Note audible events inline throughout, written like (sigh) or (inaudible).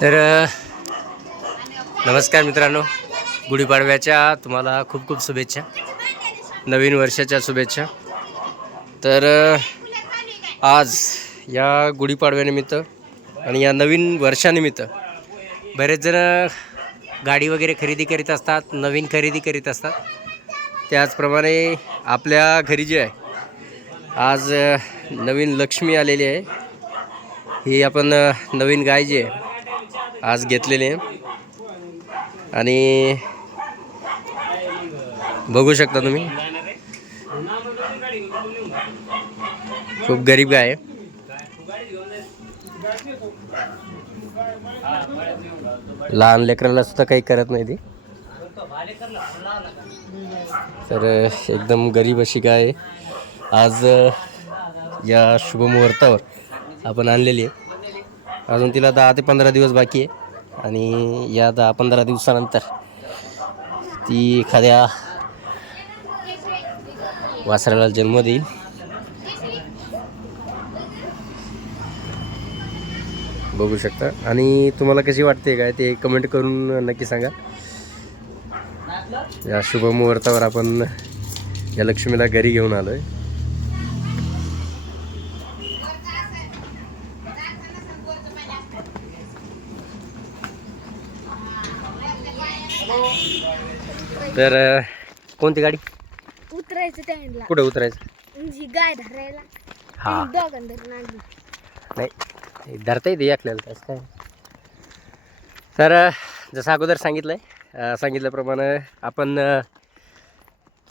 तर नमस्कार मित्रांनो. गुढीपाडव्याच्या तुम्हाला खूप खूप शुभेच्छा. नवीन वर्षाच्या शुभेच्छा. तर आज या गुढीपाडव्यानिमित्त आणि या नवीन वर्षानिमित्त बरेच जण गाडी वगैरे खरेदी करीत असतात नवीन खरेदी करीत असतात. त्याचप्रमाणे आपल्या घरी जे आहे आज नवीन लक्ष्मी आलेली आहे. ही आपण नवीन गाय जी आहे आज घेतलेली आहे. आणि बघू शकता तुम्ही. खूप गरीब गाय आहे. लहान लेकराला सुद्धा काही करत नाही ती. तर एकदम गरीब अशी गाय आज या या शुभमुहूर्तावर आपण आणलेली आहे. अजून तिला दहा ते पंधरा दिवस बाकी आहे. आणि या दहा पंधरा दिवसानंतर ती एखाद्या वासराला जन्म देईल. बघू शकता. आणि तुम्हाला कशी वाटते काय ते कमेंट करून नक्की सांगा. या शुभ मुहूर्तावर आपण या लक्ष्मीला घरी घेऊन आलो आहे तर कोणती गाडी? उतरायचं त्यांना. कुठे उतरायचं? गाय धरायला. हा. दोघां धरून आणली. नाही धरता येते आपल्याला तसं काय तर अ, जसं अगोदर सांगितलं आहे सांगितल्याप्रमाणे आपण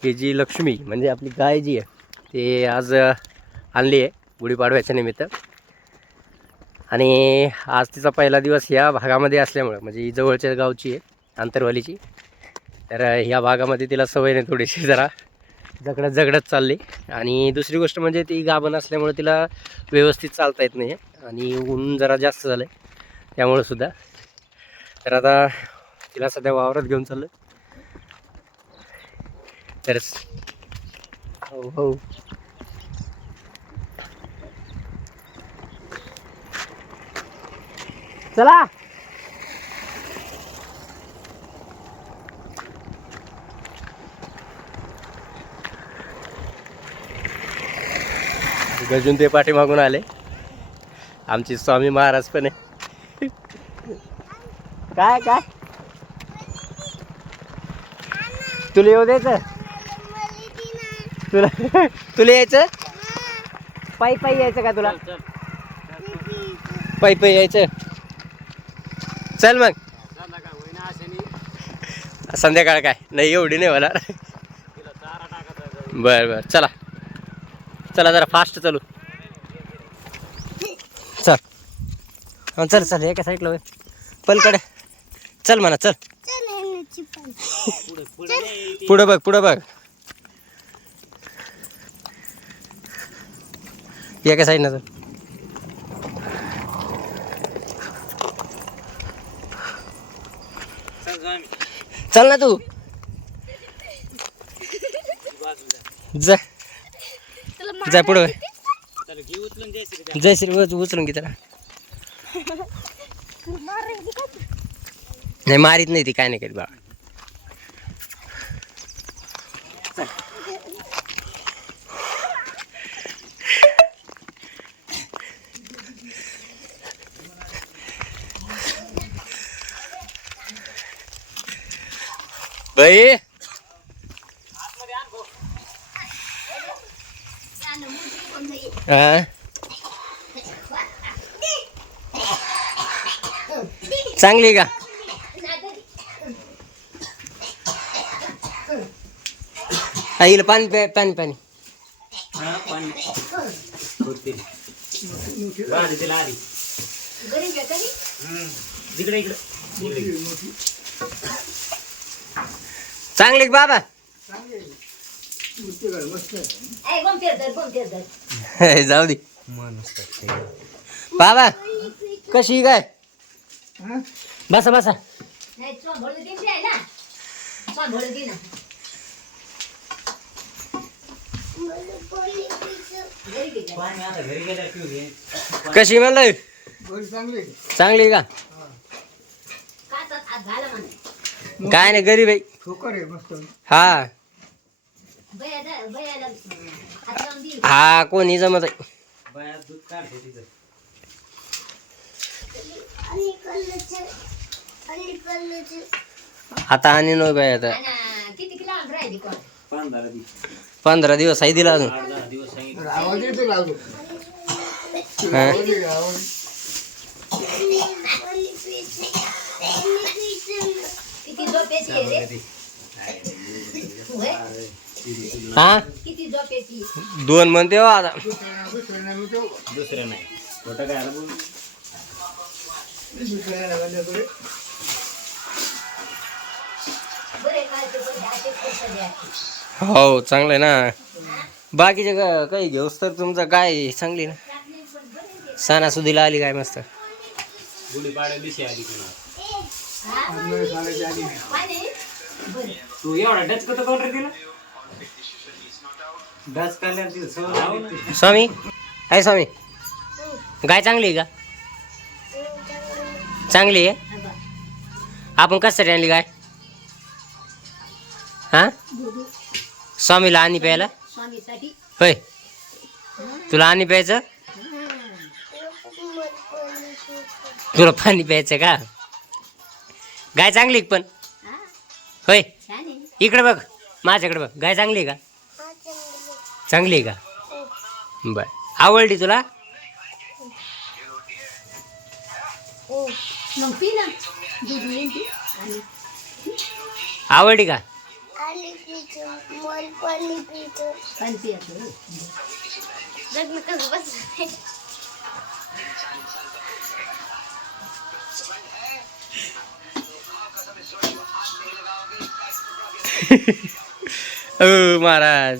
ही जी लक्ष्मी म्हणजे आपली गाय जी आहे ते आज अ, आणली आहे गुढीपाडव्याच्या निमित्त. आणि आज तिचा पहिला दिवस ह्या भागामध्ये असल्यामुळं म्हणजे ही जवळच्या गावची आहे आंतरवालीची. तर ह्या भागामध्ये तिला सवय नाही थोडीशी जरा. जगडत जगडत चालली. आणि दुसरी गोष्ट म्हणजे ती गाभण असल्यामुळे तिला व्यवस्थित चालता येत नाही. आहे आणि ऊन जरा जास्त झालं आहे त्यामुळं सुद्धा. तर आता तिला सध्या वावरात घेऊन चाललं तर हो हो. चला! गजून ते पाठीमागून आले. आमचे स्वामी महाराज पण आहे. काय काय? तुला येऊ द्यायचं? तुला तुला यायचं? पायी पायी यायचं का तुला? पायी पायी यायचं. चल मग. संध्याकाळ काय? नाही एवढी नाही होणार. बर बर. चला. चला जरा फास्ट चालू. चल. हा चल चल एका साईडला होय. पलकडे. चल म्हणा चल. पुढं बघ पुढं बघ. एका साईडनं चल. चल ना तू. जा. जा पुढं. जय श्री उच- उचलून घे त्याला नाही मारीत नाही ती काय नाही करीत बाळा बाई हा चांगली का? आईला पाणी प्या पाणी पाणी. चांगली का बाबा? जाऊ दे. बाबा कशी काय? बसा बसा. कशी म्हणलं? चांगली का? काय नाही गरीब आहे. हा. हा कोणी जमत आता आणि नो बाई आता. किती किलो राहिली कोण पंधरा दिवस. आहे दिला अजून? किती? हा? किती झोपेची दोन म्हणते हो आता. दुसरं नाही. खोटं काय आलं बोल. बरे खायचे पण असे पैसे द्या. हो चांगलं आहे ना. बाकीचे का काही घेऊस तर तुमचं काय चांगली ना? सणासुदीला आली काय मस्त? गुढीपाड्या दिवशी आली तुला पाणी? बरं. तू एवढा डच कसं कोण रे तिला? स्वामी? काय स्वामी. गाय चांगली आहे का? चांगली आहे? आपण कशासाठी आणली गाय? हा? स्वामीला आणि प्यायला? होय. तुला आणि प्यायचं? तुला पाणी प्यायचं का? गाय चांगली पण? होय. इकडे बघ. माझ्याकडे बघ. गाय चांगली आहे का? चांगली आहे. का? बर. आवडली तुला? आणि आवडली का? (laughs) पाणी महाराज.